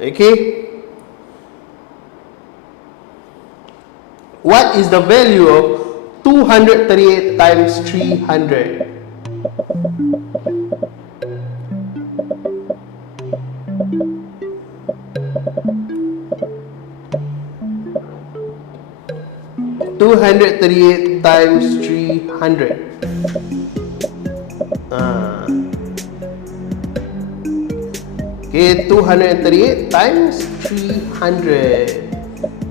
Okay. What is the value of 238 times 300? (238 times 300). Okay, 238 times 300.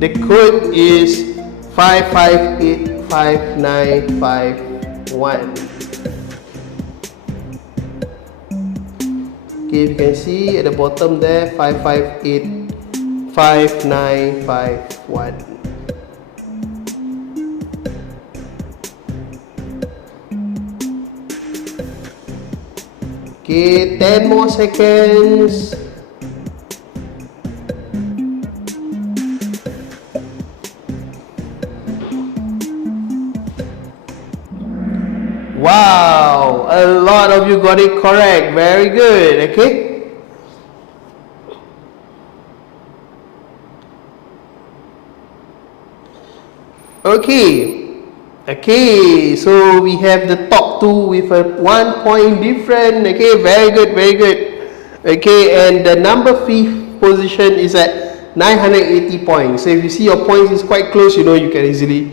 The code is 5585951. Okay, you can see at the bottom there, 5585951. Okay, 10 more seconds. Wow, a lot of you got it correct. Very good. Okay. Okay, so we have the top two with a 1 point difference. Okay, very good, very good. Okay, and the number 5th position is at 980 points. So if you see your points is quite close, you know you can easily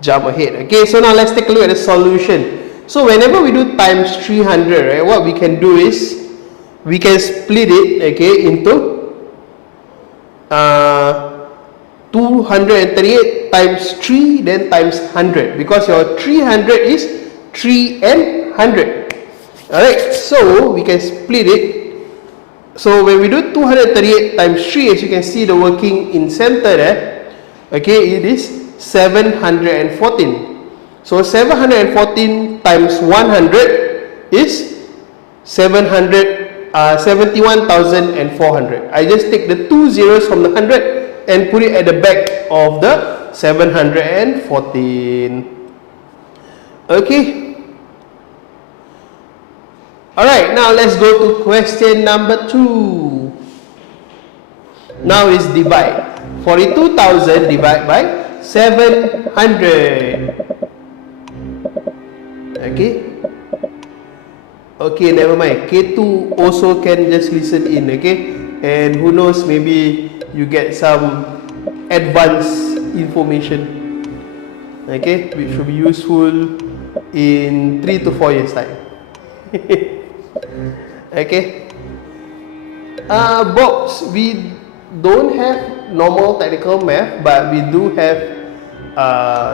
jump ahead. Okay, so now let's take a look at the solution. So whenever we do times 300, right, what we can do is we can split it, okay, into 238 times 3 then times 100, because your 300 is 3 and 100. Alright, so we can split it. So when we do 238 times 3, as you can see the working in center there, okay, it is 714. So 714 times 100 is 71,400. I just take the 2 zeros from the 100 and put it at the back of the 714. Okay. Alright, now let's go to question number 2. Now is divide. 42,000 divided by 700. Okay. Okay, never mind. K2 also can just listen in, okay? And who knows, maybe you get some advanced information, okay, which will be useful in 3 to 4 years time. Okay. Box, we don't have normal technical math, but we do have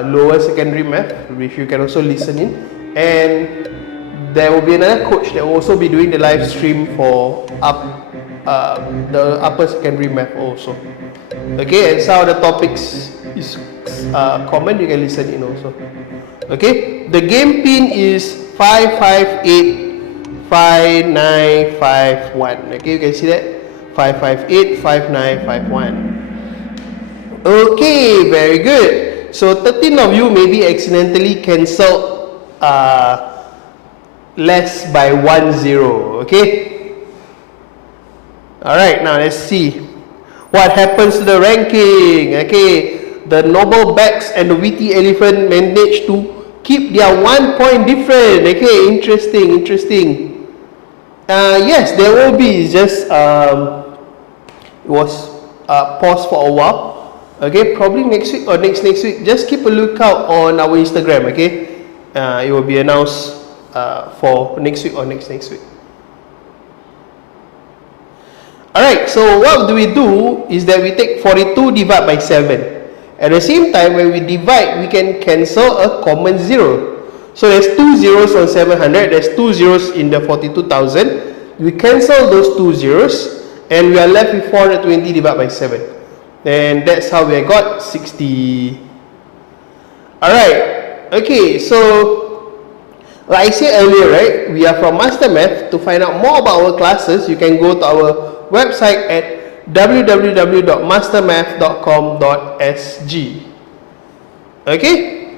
lower secondary math, which you can also listen in. And there will be another coach that will also be doing the live stream for the upper secondary math also. Okay, and some of the topics is common, you can listen in also. Okay, the game pin is 5585951. Okay, you can see that 5585951. Okay, very good. So 13 of you maybe accidentally cancelled less by 1 0. Okay. Alright, now let's see what happens to the ranking. Okay, the noble bags and the witty elephant managed to keep their 1 point difference. Okay, interesting. Yes, there will be. It's just it was paused for a while. Okay, probably next week or next week. Just keep a lookout on our Instagram. Okay, it will be announced for next week or next week. Alright, so what do we do is that we take 42 divided by 7. At the same time, when we divide, we can cancel a common 0. So there's 2 zeros on 700, there's 2 zeros in the 42,000. We cancel those 2 zeros and we are left with 420 divided by 7. And that's how we got 60. Alright, okay, so like I said earlier, right, we are from MasterMath. To find out more about our classes, you can go to our website at www.mastermath.com.sg. Okay?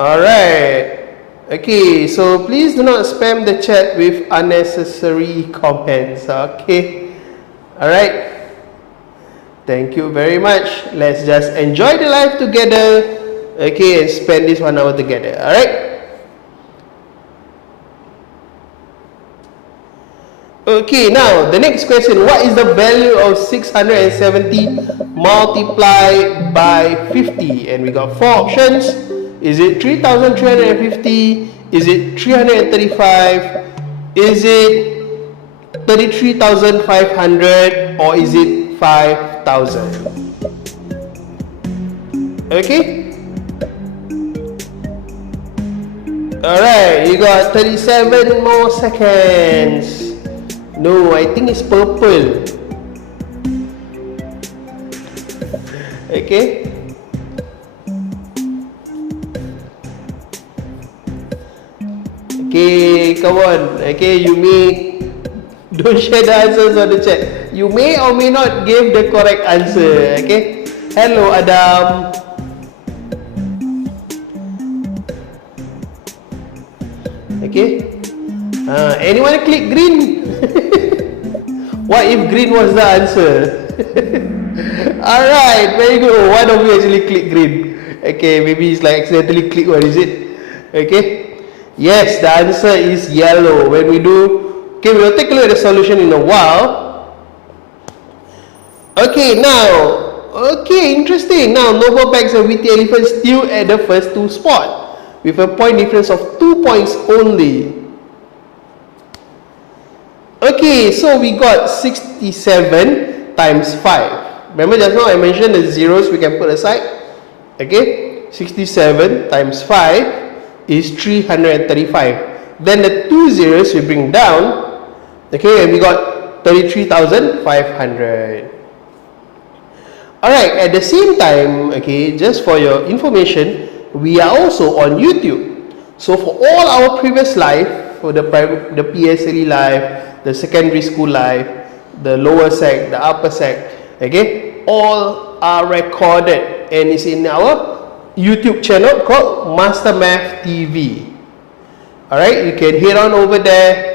Alright. Okay, so please do not spam the chat with unnecessary comments. Okay, alright. Thank you very much. Let's just enjoy the life together. Okay, and spend this 1 hour together. Alright. Okay, now the next question. What is the value of 670 multiplied by 50? And we got 4 options. Is it 3,350? Is it 335? Is it 33,500? Or is it 5,000? Okay. Alright, you got 37 more seconds. No, I think it's purple. Okay. Okay, come on. Okay, you may don't share the answers on the chat. You may or may not give the correct answer. Okay. Hello, Adam. Okay. Anyone click green? What if green was the answer? Alright, very good. One of you actually click green. Okay, maybe it's like accidentally click. What is it? Okay. Yes, the answer is yellow. When we do, okay, we'll take a look at the solution in a while. Okay, now, okay, interesting. Now, Noble Bags and Witty Elephant still at the first 2 spot with a point difference of 2 points only. Okay, so we got 67 times 5. Remember just now I mentioned the zeros we can put aside. Okay, 67 times 5 is 335. Then the 2 zeros we bring down. Okay, and we got 33,500. Alright, at the same time, okay, just for your information, we are also on YouTube. So for all our previous live, for the PSLE live, the secondary school live, the lower sec, the upper sec, okay, all are recorded and is in our YouTube channel called MasterMathsTV. Alright, you can head on over there.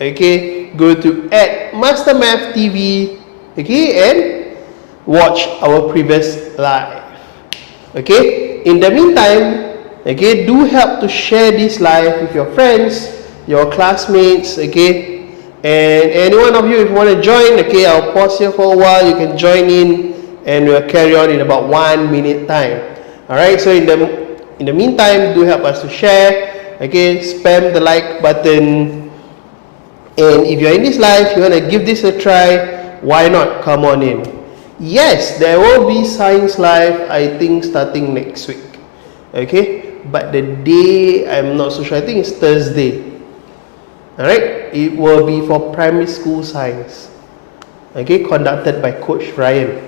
Okay, go to @MasterMathsTV, okay, and watch our previous live. Okay, in the meantime, okay, do help to share this live with your friends, your classmates, okay, and any one of you, if you want to join, okay, I'll pause here for a while. You can join in and we'll carry on in about 1 minute time. Alright, so in the meantime, do help us to share, okay, spam the like button, and if you're in this live, you want to give this a try, why not come on in? Yes, there will be science live, I think, starting next week, okay, but the day, I'm not so sure. I think it's Thursday. Alright, it will be for primary school science, okay, conducted by Coach Ryan.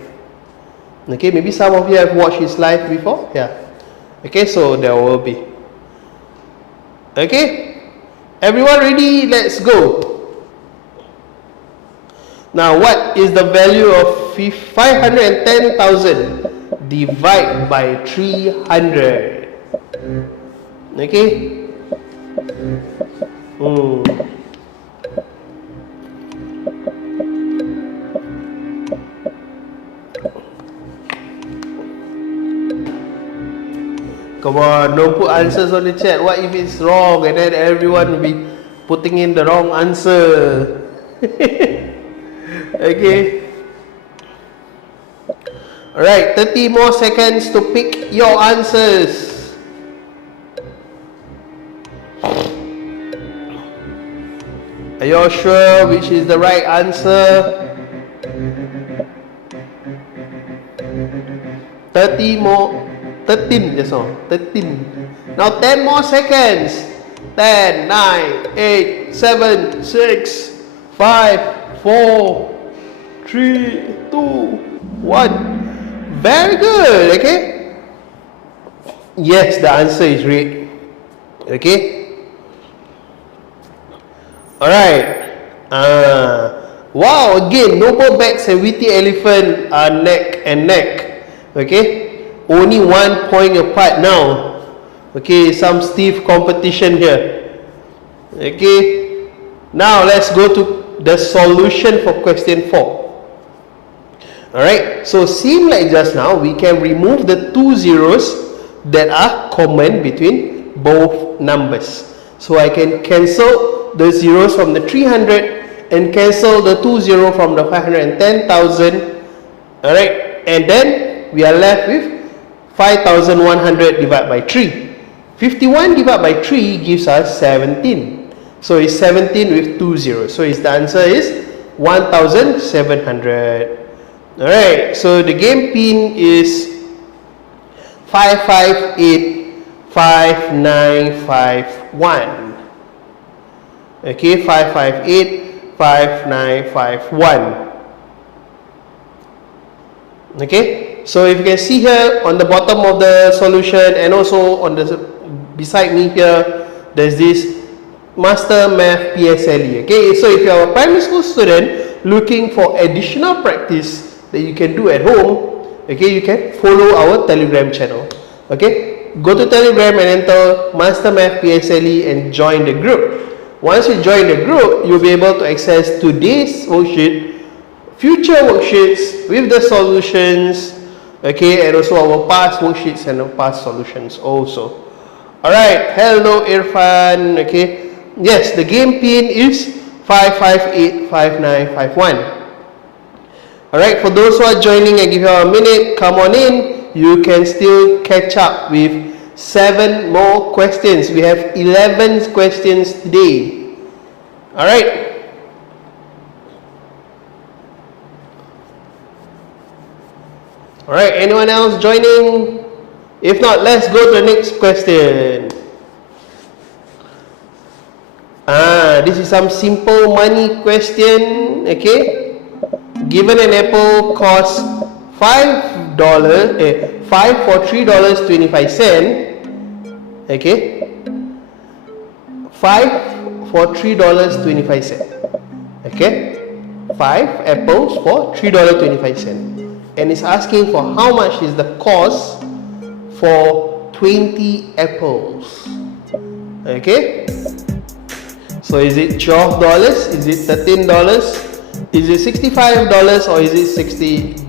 Okay, maybe some of you have watched his live before. Yeah. Okay, so there will be. Okay, everyone ready? Let's go. Now, what is the value of 510,000 divided by 300? Okay. Come on, don't put answers on the chat. What if it's wrong and then everyone will be putting in the wrong answer? Okay. Alright, 30 more seconds to pick your answers. Are you all sure which is the right answer? 30 more. 13 just now. 13. Now 10 more seconds. 10, 9, 8, 7, 6, 5, 4, 3, 2, 1. Very good. Okay. Yes, the answer is red. Okay. Alright. Wow, again, Noble Bags and Witty Elephant are neck and neck. Okay. Only 1 point apart now. Okay, some stiff competition here. Okay, now let's go to the solution for question 4. Alright, so same like just now, we can remove the 2 zeros that are common between both numbers. So I can cancel the zeros from the 300 and cancel the 20 from the 510,000. Alright, and then we are left with 5,100 divided by 3. 51 divided by 3 gives us 17. So it's 17 with 2 zeros. So the answer is 1,700. Alright, so the game pin is 5585951. Okay, 5585951. Okay, so if you can see here on the bottom of the solution and also on the beside me here, there's this MasterMaths PSLE. Okay, so if you are a primary school student looking for additional practice that you can do at home, okay, you can follow our Telegram channel. Okay, go to Telegram and enter MasterMaths PSLE and join the group. Once you join the group, you'll be able to access today's worksheet, future worksheets with the solutions, okay, and also our past worksheets and past solutions also. Alright, hello Irfan. Okay, yes, the game pin is 5585951. Alright, for those who are joining, I give you a minute, come on in. You can still catch up with 7 more questions. We have 11 questions today. Alright. Alright, anyone else joining? If not, let's go to the next question. This is some simple money question. Okay. Given an apple costs $5 for $3.25. Okay. 5 for $3.25. Okay. 5 apples for $3.25. And it's asking for how much is the cost for 20 apples. Okay. So is it $12? Is it $13? Is it $65 or is it $60?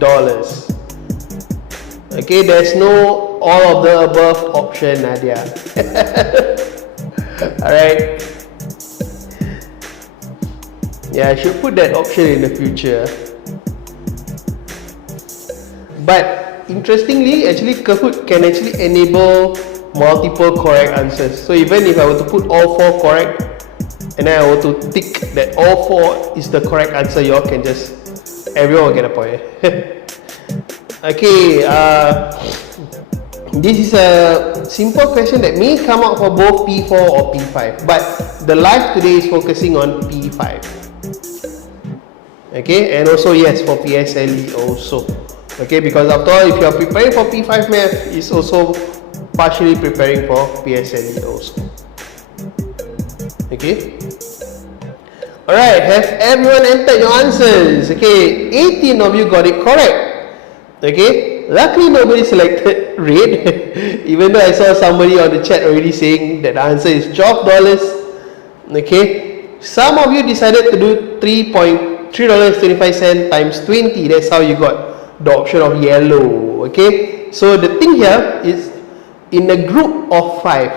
Okay, there's no all of the above option, Nadia. Alright. Yeah, I should put that option in the future. But interestingly, actually Kahoot can actually enable multiple correct answers. So even if I were to put all 4 correct, and then I were to tick that all 4 is the correct answer, you all can just, everyone will get a point. Okay, this is a simple question that may come out for both P4 or P5, but the live today is focusing on P5. Okay, and also yes, for PSLE also. Okay, because after all, if you are preparing for P5 math, it's also partially preparing for PSLE also. Okay. Alright, have everyone entered your answers? Okay, 18 of you got it correct. Okay, luckily nobody selected red, even though I saw somebody on the chat already saying that the answer is $12. Okay, some of you decided to do $3.25 times 20. That's how you got the option of yellow. Okay, so the thing here is in a group of 5.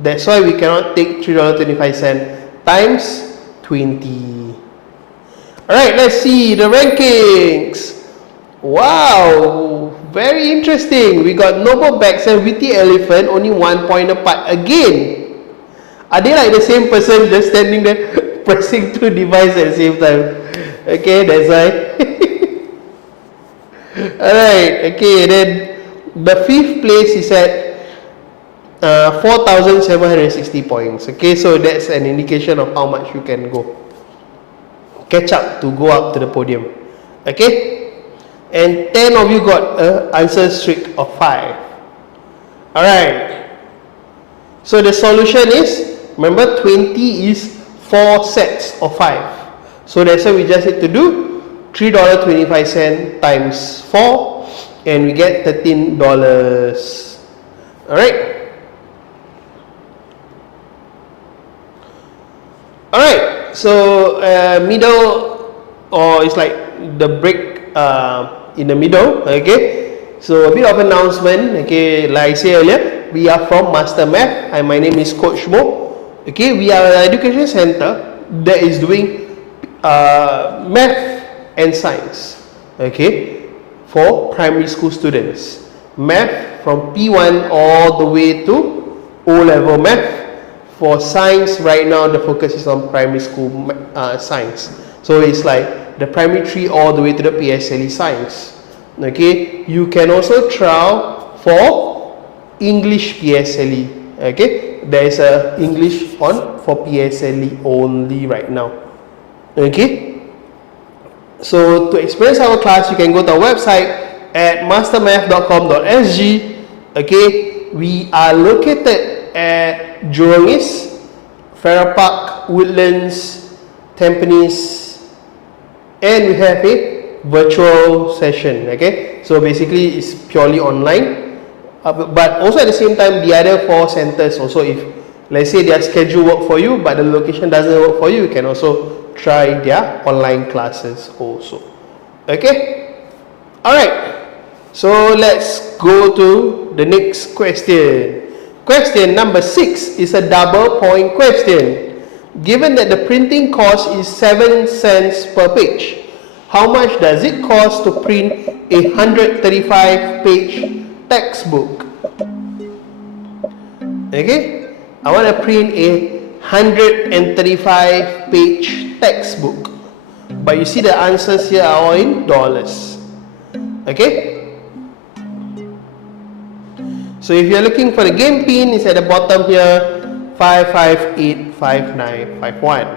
That's why we cannot take $3.25 times 20. Alright, let's see the rankings. Wow, very interesting. We got Noble Bags and Witty Elephant only 1 point apart again. Are they like the same person just standing there pressing 2 devices at the same time? Okay, that's why. Alright, okay, then the 5th place is at 4,760 points. Okay, so that's an indication of how much you can go catch up to go up to the podium. Okay, and 10 of you got an answer streak of 5. Alright, so the solution is, remember 20 is 4 sets of 5, so that's why we just need to do $3.25 times 4 and we get $13. Alright, Alright, so middle, or it's like the break in the middle, okay? So a bit of announcement, okay, like I said earlier, we are from MasterMath, and my name is Coach Mo. Okay, we are an education center that is doing math and science, okay, for primary school students. Math from P1 all the way to O-level math. For science, right now the focus is on primary school science. So it's like the primary 3 all the way to the PSLE science. Okay, you can also trial for English PSLE. Okay, there is a English on for PSLE only right now. Okay, so to experience our class, you can go to our website at mastermath.com.sg. Okay, we are located at Jurong East, Farrer Park, Woodlands, Tampines, and we have a virtual session. Okay, so basically it's purely online, but also at the same time the other 4 centers also, if let's say their schedule work for you but the location doesn't work for you, you can also try their online classes also. Okay, all right, so let's go to the next question. Question number 6 is a double point question. Given that the printing cost is 7 cents per page, how much does it cost to print a 135-page textbook? Okay, I want to print a 135-page textbook, but you see the answers here are all in dollars. Okay, so if you're looking for the game pin, it's at the bottom here, 5585951.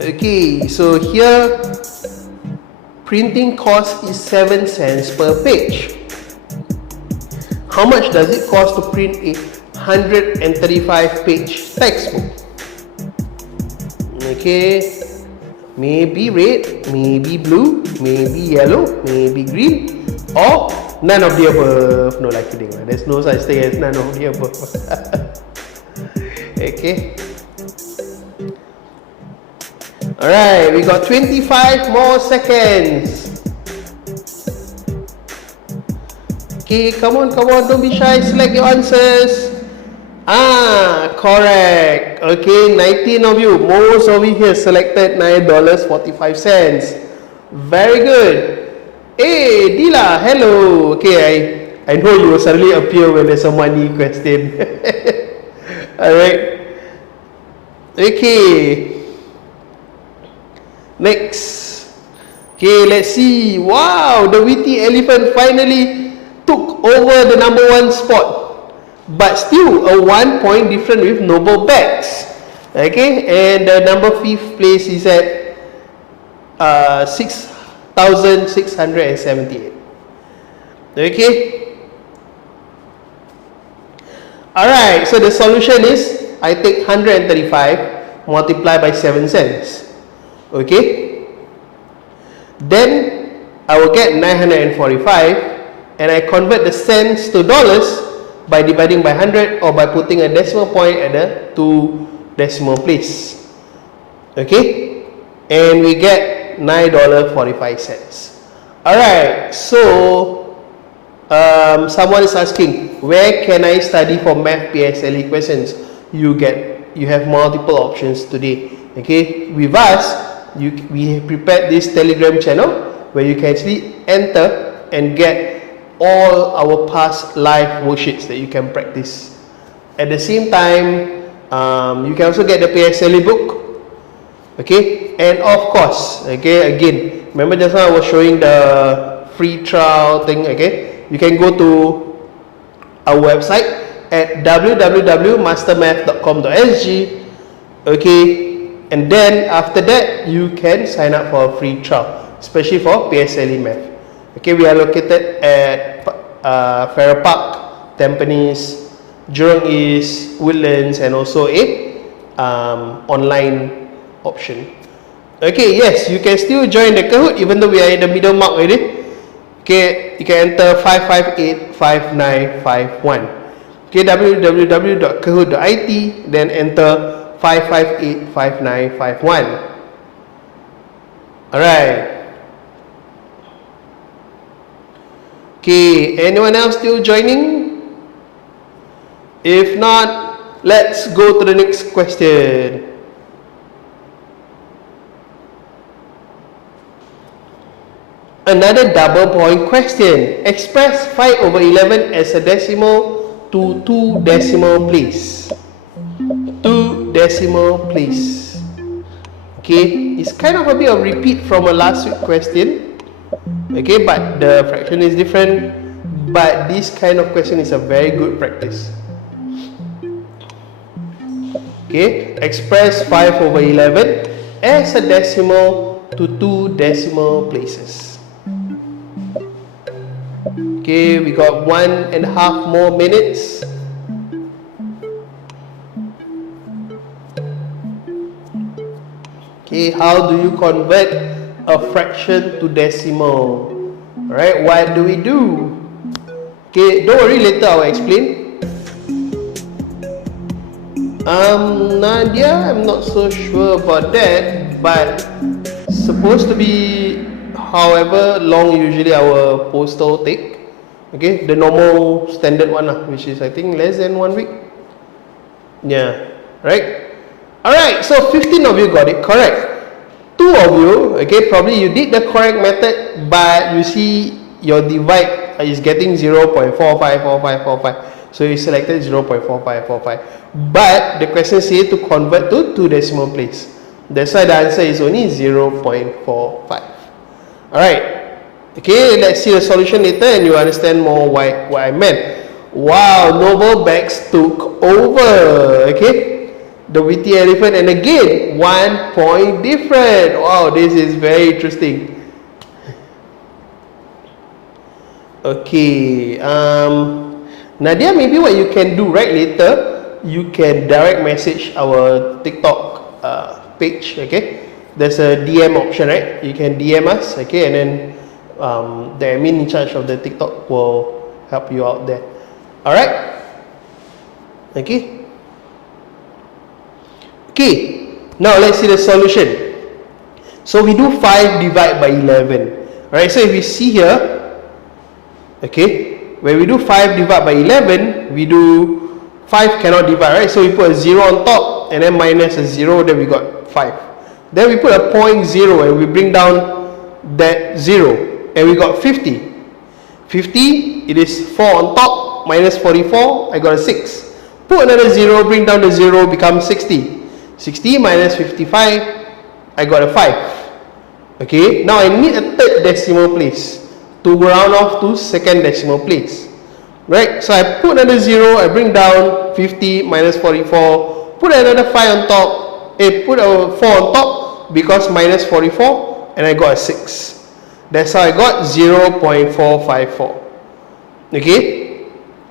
Okay, so here printing cost is 7 cents per page. How much does it cost to print a 135-page textbook? Okay, maybe red, maybe blue, maybe yellow, maybe green, or none of the above. No, like kidding, there's no such thing as none of the above. Okay. Alright, we got 25 more seconds. Okay, come on, don't be shy, select your answers. Correct. Okay, 19 of you, most of you here selected $9.45. Very good. Hey, Dila, hello. Okay, I know you will suddenly appear when there's a money question. Alright. Okay. Next. Okay, let's see. Wow, the witty elephant finally took over the number 1 spot. But still a 1 point different with noble bags. Okay, and the number 5th place is at 6,678. Okay. Alright, so the solution is I take 135 multiply by 7 cents. Okay, then I will get 945, and I convert the cents to dollars by dividing by 100 or by putting a decimal point at the 2 decimal place. Okay, and we get $9.45. Alright, so someone is asking, where can I study for math PSLE questions? You have multiple options today. Okay, with us, we have prepared this Telegram channel where you can actually enter and get all our past live worksheets that you can practice. At the same time, you can also get the PSLE book. Okay, and of course, okay, again, remember just now I was showing the free trial thing. Okay, you can go to our website at www.mastermath.com.sg. Okay, and then after that you can sign up for a free trial, especially for PSLE math. Okay, we are located at Farrer Park, Tampines, Jurong East, Woodlands, and also a online option. Okay, yes, you can still join the Kahoot even though we are in the middle mark already. Okay, you can enter 5585951. Okay, www.kahoot.it, then enter 5585951. Alright. Okay, anyone else still joining? If not, let's go to the next question. Another double point question. Express 5/11 as a decimal to 2 decimal place. 2 decimal place. Okay, it's kind of a bit of repeat from a last week question. Okay, but the fraction is different. But this kind of question is a very good practice. Okay, express 5/11 as a decimal to 2 decimal places. Okay, we got 1.5 more minutes. Okay, how do you convert a fraction to decimal? Alright, what do we do? Okay, don't worry, later I'll explain. Nadia, I'm not so sure about that, but supposed to be however long usually our postal take. Okay, the normal standard one, which is I think less than 1 week. Yeah, right? Alright, so 15 of you got it correct. 2 of you, okay, probably you did the correct method, but you see your divide is getting 0.454545. So you selected 0.4545. But the question says to convert to 2 decimal place. That's why the answer is only 0.45. Alright. Okay, let's see the solution later and you understand more what I meant. Wow, Noble Bags took over. Okay, the witty elephant, and again 1 point different. Wow, this is very interesting. Okay, Nadia, maybe what you can do right later, you can direct message our TikTok page. Okay, there's a DM option, right? You can DM us. Okay, and then the admin in charge of the TikTok will help you out there. Alright? Okay. Okay. Now let's see the solution. So we do 5 divided by 11. Alright, so if you see here, okay, when we do 5 divided by 11, we do 5 cannot divide, right? So we put a 0 on top and then minus a 0, then we got 5. Then we put a 0.0 and we bring down that 0. And we got 50. 50, it is 4 on top, minus 44, I got a 6. Put another 0, bring down the 0, becomes 60. 60 minus 55, I got a 5. Okay, now I need a third decimal place to round off to second decimal place. Right, so I put another 0, I bring down 50 minus 44, put another 5 on top, put a 4 on top, because minus 44, and I got a 6. That's how I got 0.454. Okay?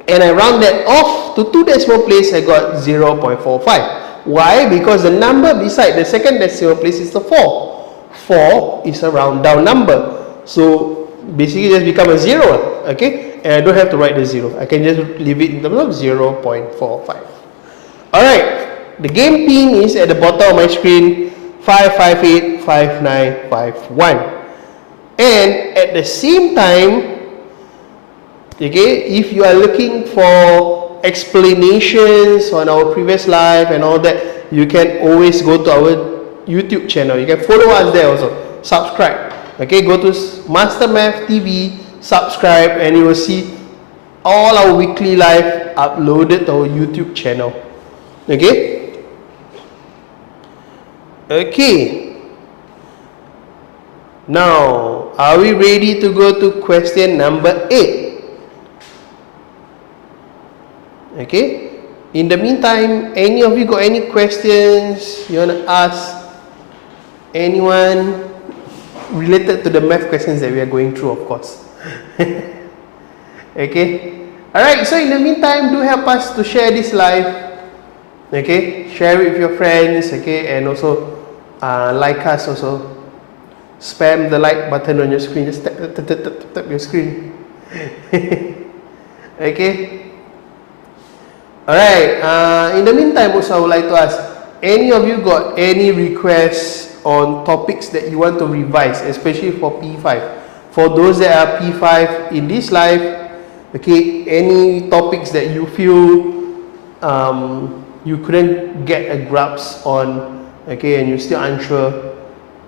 And I round that off to 2 decimal place, I got 0.45. Why? Because the number beside the second decimal place is the 4. 4 is a round down number. So basically just become a 0. Okay? And I don't have to write the 0. I can just leave it in terms of 0.45. Alright. The game pin is at the bottom of my screen, 5585951. And at the same time, okay, if you are looking for explanations on our previous live and all that, you can always go to our YouTube channel. You can follow us there also. Subscribe. Okay, go to MasterMathsTV, subscribe, and you will see all our weekly live uploaded to our YouTube channel. Okay? Okay. Now, are we ready to go to question number 8? Okay. In the meantime, any of you got any questions you want to ask anyone related to the math questions that we are going through, of course? Okay. Alright, so in the meantime, do help us to share this live. Okay. Share it with your friends. Okay. And also like us also. spam the like button on your screen. Just tap your screen. Okay. Alright. In the meantime, also I would like to ask, any of you got any requests on topics that you want to revise, especially for P5? For those that are P5 in this live, okay, any topics that you feel you couldn't get a grasp on, okay, and you're still unsure,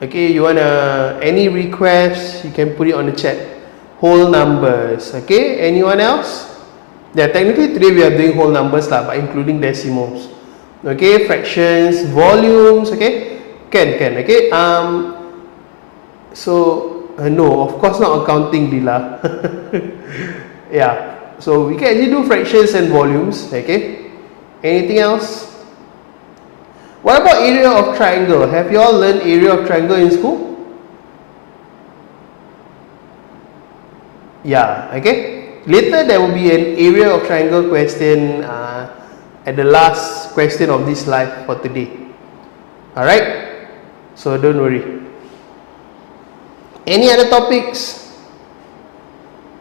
okay, you wanna, any requests, you can put it on the chat. Whole numbers, okay, anyone else? Yeah, technically today we are doing whole numbers lah, but including decimals, okay, fractions, volumes, okay, can, okay, so, no, of course not accounting, Dila. Yeah, so we can actually do fractions and volumes, okay. Anything else? What about area of triangle? Have you all learned area of triangle in school? Yeah, okay. Later there will be an area of triangle question at the last question of this live for today. Alright? So don't worry. Any other topics?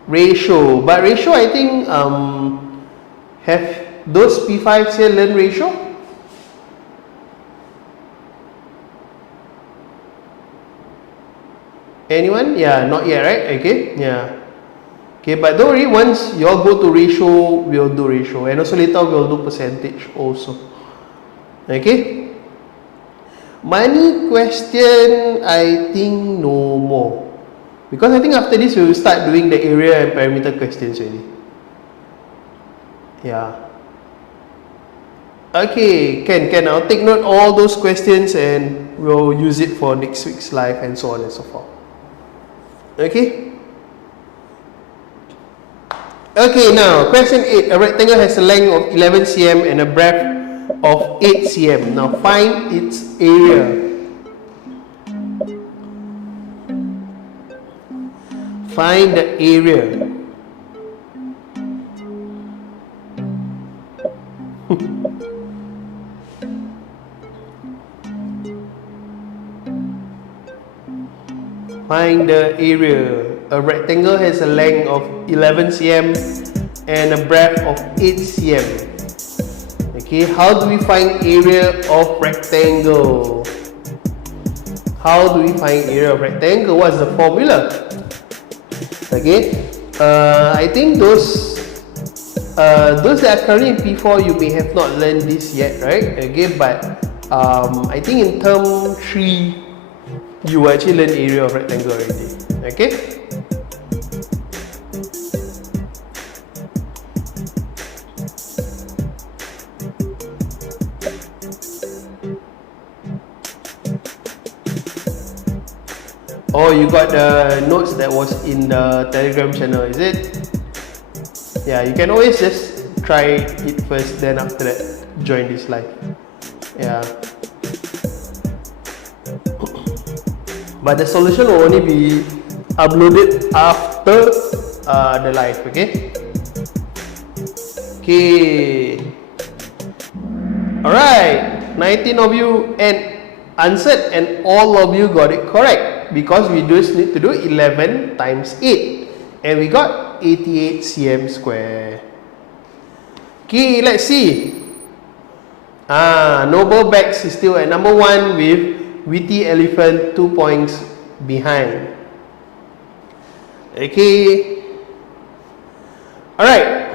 Ratio. But ratio, I think, have those P5s here learn ratio? Anyone? Yeah, not yet, right? Okay, yeah. Okay, but don't worry, once you all go to ratio, we'll do ratio. And also later we'll do percentage also. Okay? Money question, I think no more. Because I think after this we will start doing the area and parameter questions already. Yeah. Okay, can. I'll take note all those questions and we'll use it for next week's live and so on and so forth. Okay? Okay, now question 8. A rectangle has a length of 11 cm and a breadth of 8 cm. Now find its area. Find the area. Find the area. A rectangle has a length of 11 cm and a breadth of 8 cm. Okay, how do we find area of rectangle? How do we find area of rectangle? What's the formula? Okay, I think those that are currently in P4, you may have not learned this yet, right? Okay, but I think in term 3, you actually learn area of rectangle already. Okay. Oh, you got the notes that was in the Telegram channel, is it? Yeah, you can always just try it first, then after that join this live. Yeah. But the solution will only be uploaded after the live, okay? Okay. Alright, 19 of you answered and all of you got it correct, because we just need to do 11 times 8 and we got 88 cm square. Okay, let's see. Noble Bags is still at number 1 with Witty Elephant 2 points behind. Okay. Alright.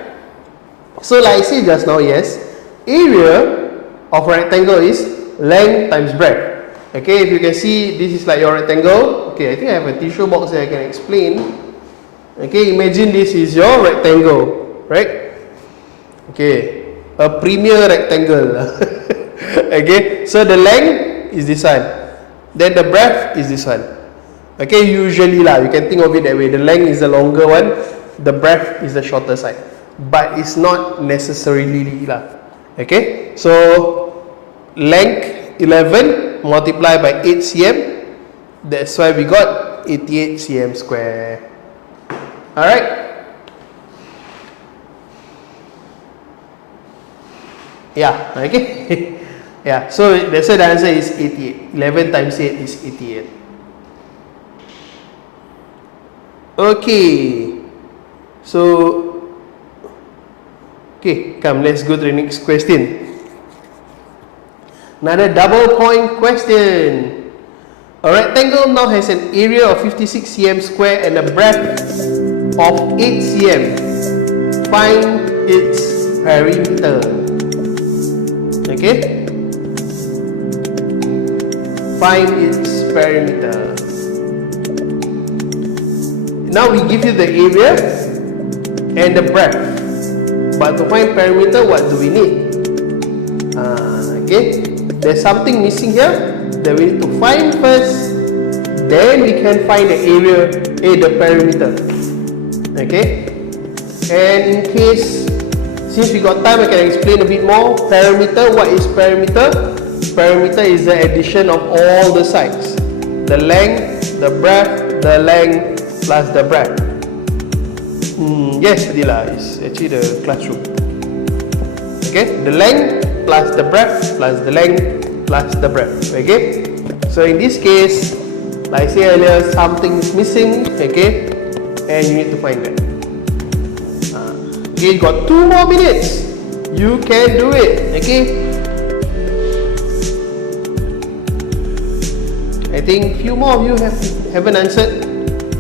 So like I said just now, yes, area of rectangle is length times breadth. Okay, if you can see, this is like your rectangle. Okay, I think I have a tissue box that I can explain. Okay, imagine this is your rectangle, right? Okay, a premier rectangle. Okay, so the length is this one, then the breadth is this one. Okay, usually lah, you can think of it that way. The length is the longer one, the breadth is the shorter side, but it's not necessarily lah. Okay, so length 11 multiplied by 8 cm, that's why we got 88 cm square. Alright. Yeah, okay. Yeah, so that's why the answer is 88. 11 times 8 is 88. Okay. So, okay, come, let's go to the next question. Another double point question. A rectangle now has an area of 56 cm square and a breadth of 8 cm. Find its perimeter. Okay? Find its perimeter. Now we give you the area and the breadth. But to find perimeter, what do we need? Okay? There's something missing here that we need to find first, then we can find the area and the perimeter. Okay, and in case, since we got time, I can explain a bit more. Perimeter, what is perimeter? Perimeter is the addition of all the sides, the length, the breadth, the length plus the breadth. Yes, Adila, it's actually the classroom. Okay, the length plus the breadth plus the length plus the breadth. Okay, so in this case, like I said earlier, something is missing. Okay, and you need to find that. Okay, you got 2 more minutes. You can do it. Okay, I think few more of you haven't answered,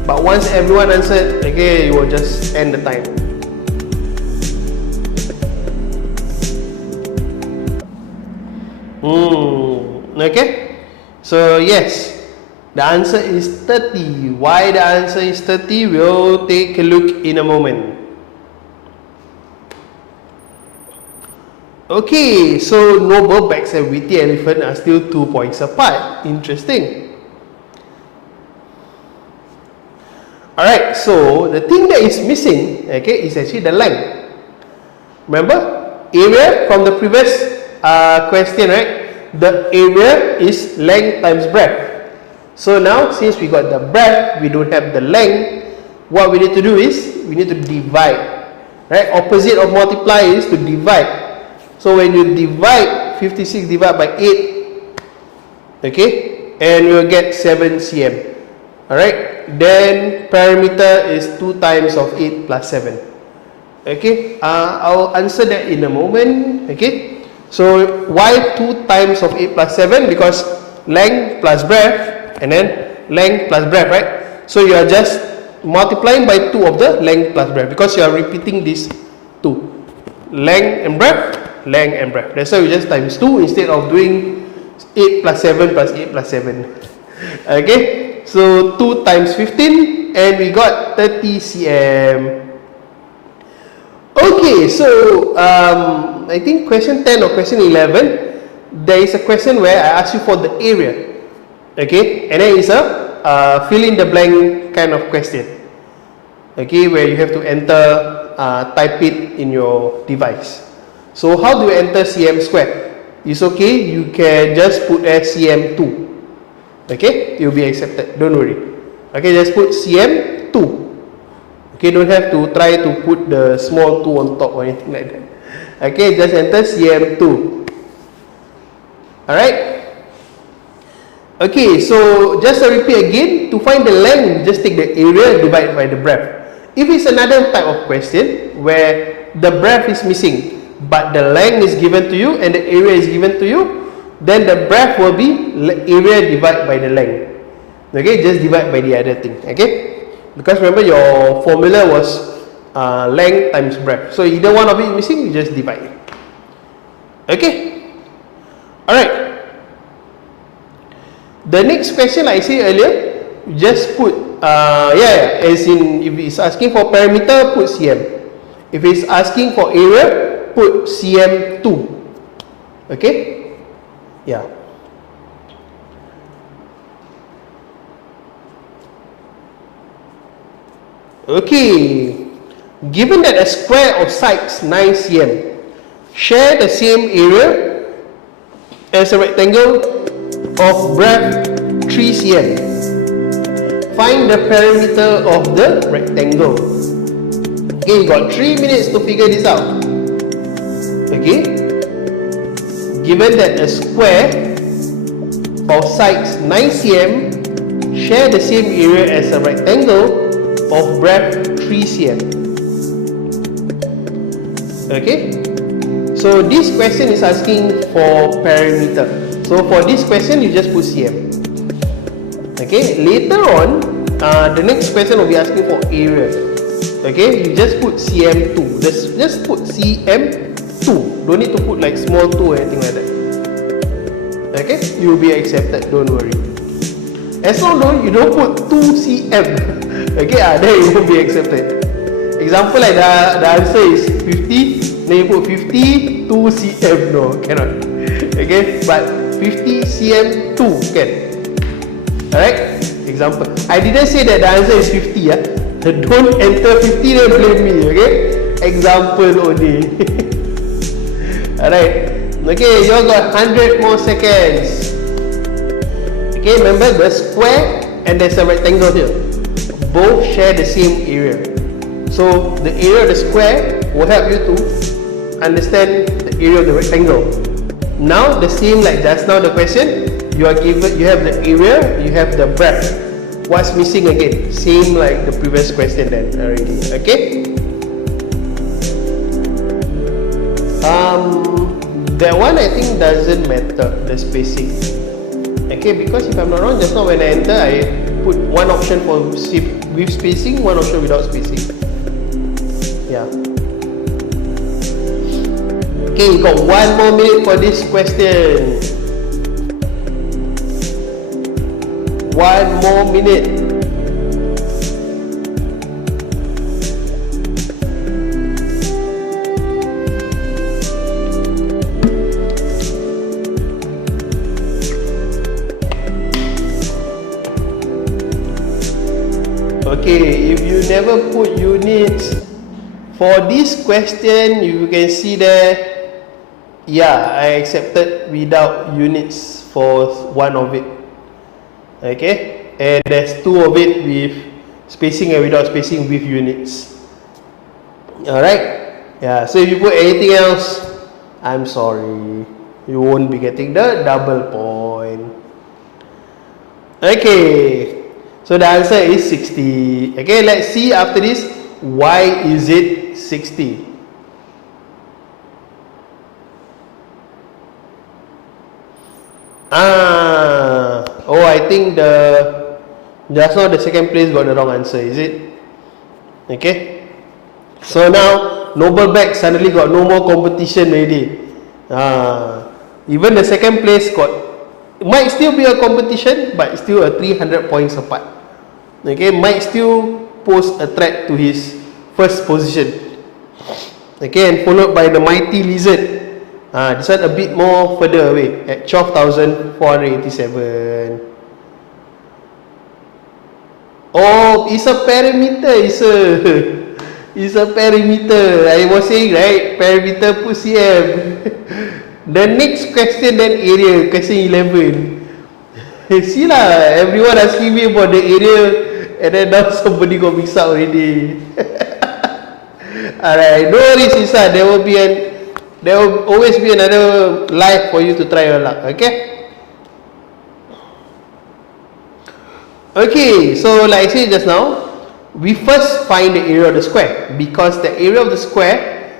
but once everyone answered, okay, you will just end the time. Okay, so yes, the answer is 30. Why the answer is 30? We'll take a look in a moment. Okay, so noble bags and witty elephant are still 2 points apart. Interesting. Alright, so the thing that is missing, okay, is actually the length. Remember, area from the previous question, right? The area is length times breadth. So now, since we got the breadth, we don't have the length. What we need to do is, we need to divide. Right? Opposite of multiply is to divide. So when you divide 56 divided by 8, okay, and we'll get 7 cm. Alright, then perimeter is 2 times of 8 plus 7. Okay, I'll answer that in a moment. Okay, so why 2 times of 8 plus 7? Because length plus breadth, and then length plus breadth, right? So you are just multiplying by 2 of the length plus breadth, because you are repeating this 2. Length and breadth, length and breadth. That's why we just times 2 instead of doing 8 plus 7 plus 8 plus 7. Okay, so 2 times 15, and we got 30 cm. Okay, so I think question 10 or question 11, there is a question where I ask you for the area. Okay, and then it's a fill in the blank kind of question. Okay, where you have to enter, type it in your device. So how do you enter cm squared? It's okay, you can just put as cm2. Okay, you'll be accepted, don't worry. Okay, just put cm2. Okay, don't have to try to put the small 2 on top or anything like that. Okay, just enter cm2. Alright. Okay, so just to repeat again, to find the length, just take the area divided by the breadth. If it's another type of question where the breadth is missing, but the length is given to you and the area is given to you, then the breadth will be area divided by the length. Okay, just divide by the other thing. Okay, because remember your formula was length times breadth. So either one of it missing, you just divide. Okay, alright. The next question, like I said earlier, just put, as in, if it's asking for perimeter, put cm. If it's asking for area, put cm2. Okay? Yeah. Okay. Given that a square of sides 9 cm share the same area as a rectangle of breadth 3 cm, find the perimeter of the rectangle. Okay, you got 3 minutes to figure this out. Okay, given that a square of sides 9 cm share the same area as a rectangle, of breadth 3 cm. Okay, so this question is asking for perimeter. So for this question, you just put cm. Okay, later on, the next question will be asking for area. Okay, you just put cm2. Just put cm2. Don't need to put like small 2 or anything like that. Okay, you will be accepted. Don't worry. As long as you don't put 2 cm, okay, then you will be accepted. Example like the answer is 50. Then you put 50 2 cm. No, cannot. Okay, but 50 cm 2 can. Alright, example. I didn't say that the answer is 50. Don't enter 50 then blame me. Okay, example only. Alright, okay, you all got 100 more seconds. Okay, remember the square and there's a rectangle here. Both share the same area. So the area of the square will help you to understand the area of the rectangle. Now the same like just now the question. You have the area, you have the breadth. What's missing again? Same like the previous question then already. Okay? That one I think doesn't matter, the spacing. Okay, because if I'm not wrong, just now when I enter, I put one option for with spacing, one option without spacing. Yeah. Okay, you got 1 more minute for this question. 1 more minute. Okay, if you never put units for this question, you can see there, yeah, I accepted without units for one of it. Okay, and there's 2 of it with spacing and without spacing with units. Alright, yeah, so if you put anything else, I'm sorry, you won't be getting the double point. Okay, so the answer is 60. Okay, let's see after this, why is it 60? Oh, I think just now the second place got the wrong answer, is it? Okay, so now Noble Bag suddenly got no more competition already. Even the second place might still be a competition, but still a 300 points apart. Okay, might still pose a threat to his first position. Okay, and followed by the Mighty Lizard. This one a bit more further away at 12,487. Oh, it's a perimeter. It's a perimeter. I was saying, right? Perimeter put cm. The next question then area, question 11. See lah, everyone asking me about the area, and then now somebody got mixed up already. Alright, no worries, Isa. There will always be another life for you to try your luck. Okay? Okay, so like I said just now, we first find the area of the square, because the area of the square,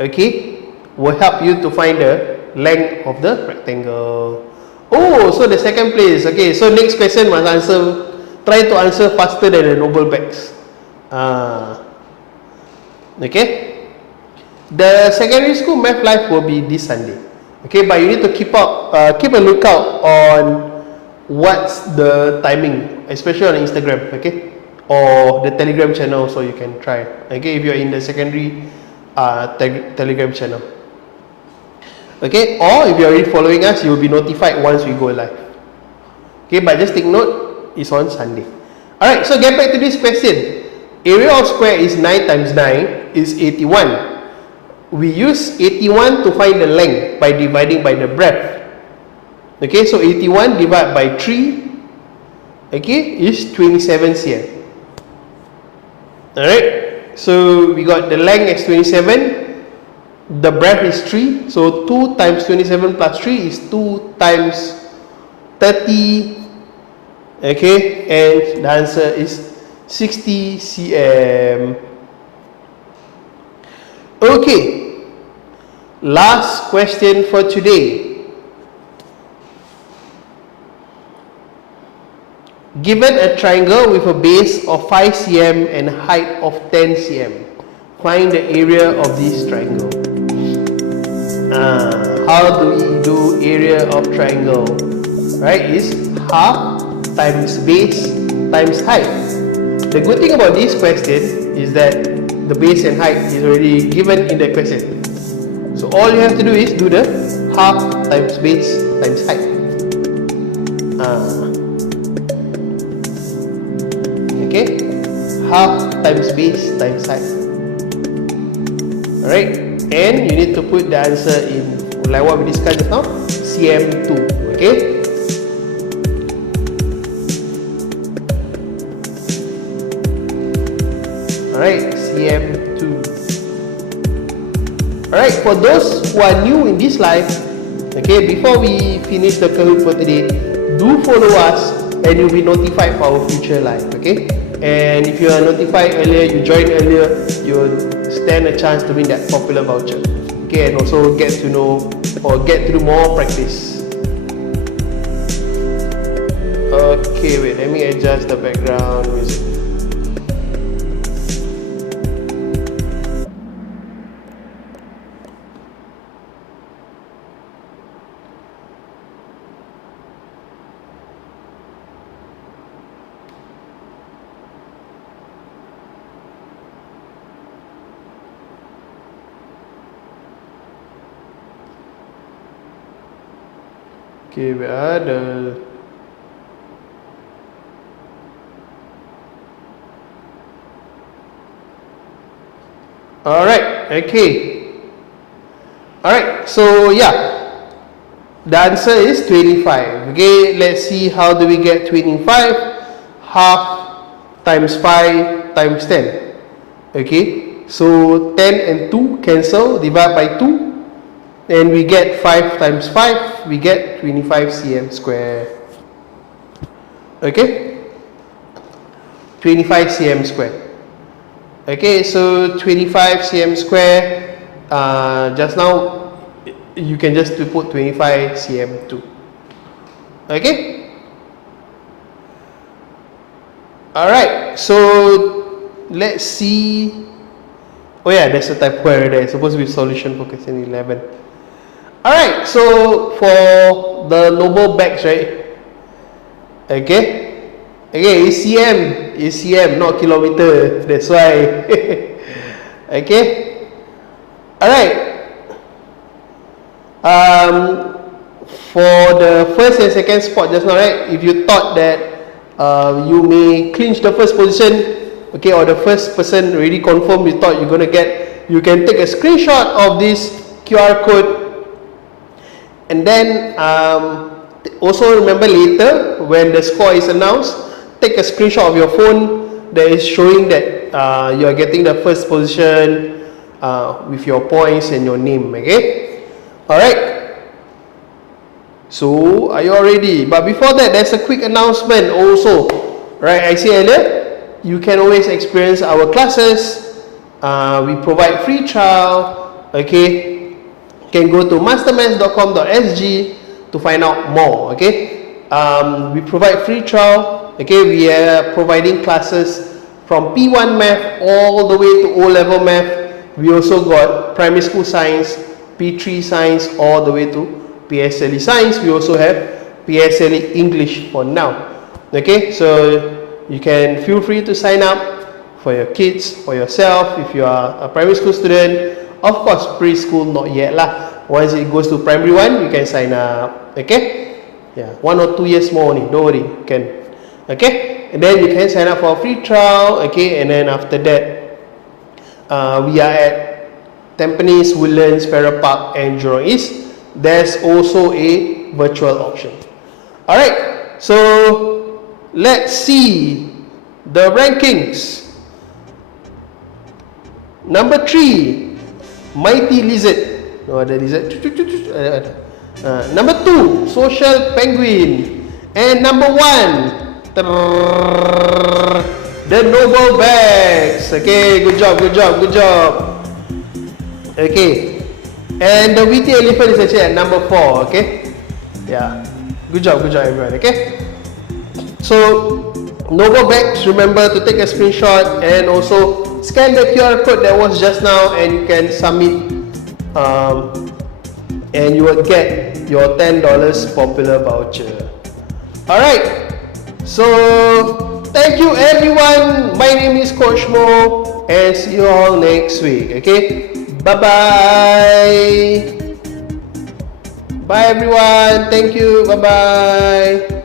okay, will help you to find the length of the rectangle. Oh, so the second place. Okay, so next question must try to answer faster than the Noble Bags. Okay. The secondary school math live will be this Sunday. Okay, but you need to keep a lookout on what's the timing, especially on Instagram, okay, or the Telegram channel, so you can try. Okay, if you're in the secondary Telegram channel. Okay, or if you're already following us, you will be notified once we go live. Okay, but just take note, it's on Sunday. Alright, so get back to this question. Area of square is 9 times 9 is 81. We use 81 to find the length by dividing by the breadth. Okay, so 81 divided by 3, okay, is 27 cm. Alright, so we got the length as 27. The breadth is 3, so 2 times 27 plus 3 is 2 times 30. Okay, and the answer is 60 cm. Okay, last question for today. Given a triangle with a base of 5 cm and height of 10 cm, find the area of this triangle. How do we do area of triangle? Right, is half times base times height. The good thing about this question is that the base and height is already given in the question. So all you have to do is do the half times base times height. Okay, half times base times height. Alright, and you need to put the answer in, like what we discussed just now, cm2. Okay. Alright, cm2. Alright, for those who are new in this live, okay, before we finish the Kahoot for today, do follow us and you'll be notified for our future live, okay? And if you are notified earlier, you join earlier, you'll stand a chance to win that popular voucher, okay? And also get to know or get to do more practice. Okay, wait, let me adjust the background music. Okay, we are the alright, okay. Alright, so yeah, the answer is 25. Okay, let's see how do we get 25. Half times 5 times 10. Okay, so 10 and 2 cancel, divide by 2. And we get 5 times 5, we get 25 cm square. Okay? 25 cm square. Okay, so 25 cm square, just now, you can just put 25 cm too. Okay? Alright, so let's see. Oh yeah, there's a typo error there. It's supposed to be solution for question 11. Alright, so for the noble bags, right? Okay, it's cm, not kilometer. That's why. Okay. Alright. For the first and second spot just now, right? If you thought that you may clinch the first position, okay, or the first person already confirmed you thought you're gonna get, you can take a screenshot of this QR code. And then also remember later when the score is announced, take a screenshot of your phone that is showing that you are getting the first position with your points and your name. Okay, alright, so are you all ready? But before that, there's a quick announcement also, right? I said earlier, you can always experience our classes. We provide free trial. Okay, you can go to mastermaths.com.sg to find out more. Okay, we provide free trial. Okay, we are providing classes from P1 math all the way to O-level math. We also got primary school science, P3 science, all the way to PSLE science. We also have PSLE English for now. Okay, so you can feel free to sign up for your kids, for yourself, if you are a primary school student. Of course, preschool not yet lah. Once it goes to primary 1, you can sign up. Okay, yeah, 1 or 2 years more only, don't worry, you can. Okay, and then you can sign up for a free trial. Okay, and then after that, we are at Tampines, Woodlands, Farrer Park, and Jurong East. There's also a virtual option. Alright, so let's see the rankings. Number 3, Mighty Lizard. No ada lizard. Number 2, Social Penguin. And number 1, the noble bags. Okay, good job, good job, good job. Okay, and the witty elephant is actually at number 4. Okay, yeah, good job everyone. Okay, so noble bags, remember to take a screenshot and also scan the QR code that was just now, and you can submit, and you will get your $10 popular voucher. Alright, so thank you everyone. My name is Coach Mo, and see you all next week. Okay, bye bye. Bye everyone. Thank you. Bye bye.